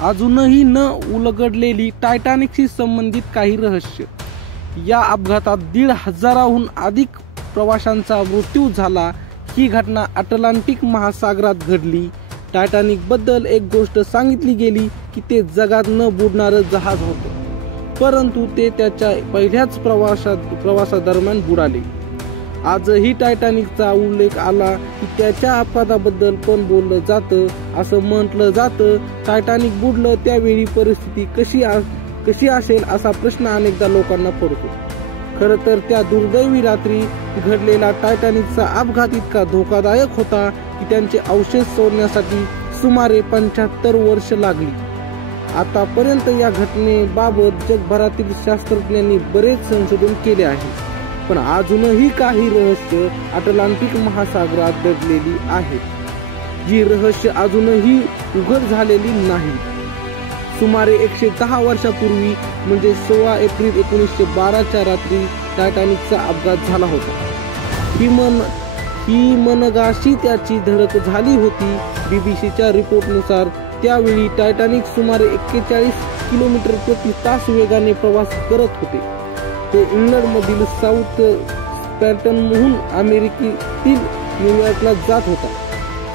अजूनही न उलगडलेली टायटॅनिकशी संबंधित काही रहस्य। या अपघातात 1,500हून अधिक प्रवाशांचा मृत्यू झाला। ही घटना अटलांटिक महासागरात घडली। टायटॅनिक बद्दल एक गोष्ट सांगितली गेली की ते जगात न बुडणारं जहाज होतं, परंतु ते त्याच्या पहिल्याच प्रवासादरम्यान बुडाले। आजही टायटॅनिकचा उल्लेख आला की त्याच्या अपघाताबद्दल पण बोललं जातं। असं म्हटलं जातं, टायटॅनिक बुडलं त्यावेळी परिस्थिती कशी असेल असा प्रश्न अनेकदा लोकांना पडतो। खरं तर त्या दुर्दैवी रात्री घडलेला टायटॅनिकचा अपघात इतका धोकादायक होता की त्यांचे अवशेष शोधण्यासाठी सुमारे 75 वर्ष लागली। आतापर्यंत या घटनेबाबत जगभरातील शास्त्रज्ञांनी बरेच संशोधन केले आहे, पण अजूनही काही रहस्य अटलांटिक महासागरात दडलेली आहेत, जी रहस्य अजूनही उघड झालेली नाही। सुमारे 110 वर्षापूर्वी म्हणजे 16 एप्रिल 1912च्या रात्री टायटॅनिकचा अपघात झाला होता। हिमनगाशी त्याची धडक झाली होती। बीबीसीच्या रिपोर्टनुसार त्यावेळी टायटॅनिक सुमारे 41 किलोमीटर प्रति तास वेगाने प्रवास करत होते। ते इंग्लंडमधील साऊथ स्पॅटनहून अमेरिकेतील न्यूयॉर्कला जात होता।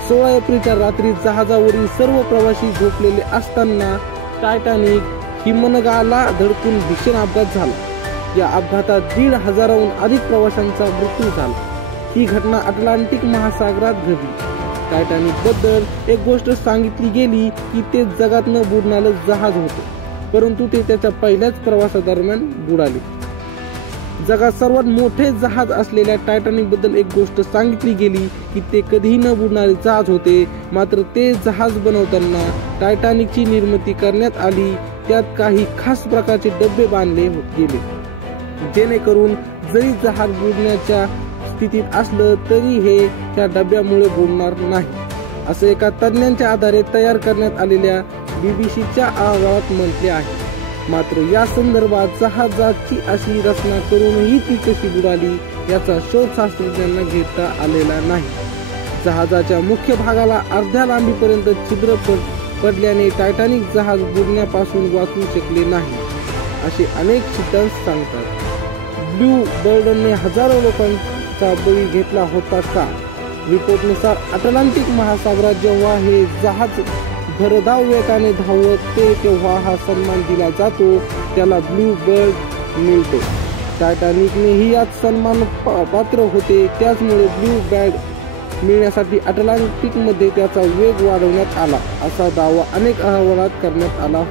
16 एप्रिलच्या रात्री जहाजावरील सर्व प्रवासी झोपलेले असताना टायटॅनिक हिमनगाला धडकून भीषण अपघात झाला। या अपघातात 1,500हून अधिक प्रवाशांचा मृत्यू झाला। ही घटना अटलांटिक महासागरात घडली। टायटॅनिक बद्दल एक गोष्ट सांगितली गेली की ते जगात न बुडणारं जहाज होतं, परंतु ते त्याच्या पहिल्याच प्रवासादरम्यान बुडाले। जगात सर्वात मोठे जहाज असलेल्या टायटॅनिक बद्दल एक गोष्ट सांगितली गेली की ते कधीही न बुडणारे जहाज होते। मात्र ते जहाज बनवताना टायटॅनिकची निर्मिती करण्यात आली। त्यात काही खास प्रकारचे डबे बांधले गेले, जेणेकरून जरी जहाज बुडण्याच्या स्थितीत असलं तरी हे त्या डब्यामुळे बुडणार नाही, असं एका तज्ञांच्या आधारे तयार करण्यात आलेल्या बीबीसीच्या अहवालात म्हटले आहे। मात्र या संदर्भात जहाजाची अशी रचना करूनही ती कशी बुडाली याचा शोध शास्त्रज्ञांना घेता आलेला नाही। जहाजाच्या मुख्य भागाला अर्ध्या लांबीपर्यंत छिद्र पडल्याने टायटॅनिक जहाज बुडण्यापासून वाचू शकले नाही, असे अनेक सिद्धांत सांगतात। ब्लू बर्डने हजारो लोकांचा बळी घेतला होता का? रिपोर्टनुसार अटलांटिक महासागरात जेव्हा हे जहाज भरधाव वेगाने धावते तेव्हा हा सन्मान दिला जातो, त्याला ब्लू बर्ड मिळतो। टायटॅनिकनेही यात सन्मान पात्र होते, त्याचमुळे ब्लू बर्ड मिळण्यासाठी अटलांटिकमध्ये त्याचा वेग वाढवण्यात आला, असा दावा अनेक अहवालात करण्यात आला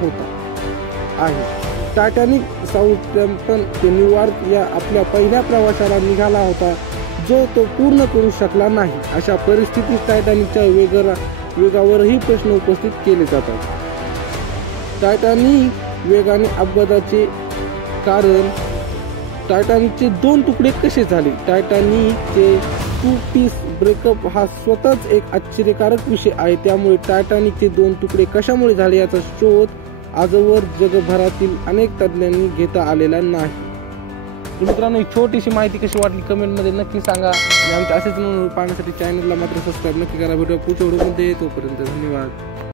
आहे। टायटॅनिक साऊथहॅम्प्टन ते न्यूयॉर्क या आपल्या पहिल्या प्रवासाला निघाला होता, जो तो पूर्ण करू शकला नाही। अशा परिस्थितीत टायटॅनिकच्या वेगावरही प्रश्न उपस्थित केले जातात। टायटॅनिक वेगाने अपघाताचे कारण, टायटॅनिकचे 2 तुकडे कसे झाले? टायटॅनिकचे 2 पीस ब्रेकअप हा स्वतःच एक आश्चर्यकारक विषय आहे। त्यामुळे टायटॅनिकचे 2 तुकडे कशामुळे झाले याचा शोध आजवर जगभरातील अनेक तज्ञांनी घेता आलेला नाही। मित्रांनो, ही छोटीशी माहिती कशी वाटली कमेंटमध्ये नक्की सांगा। आणि आमच्या असेच पाहण्यासाठी चॅनलला मात्र सबस्क्राईब नक्की करा। भेटूया पुढच्या व्हिडिओमध्ये, तोपर्यंत धन्यवाद।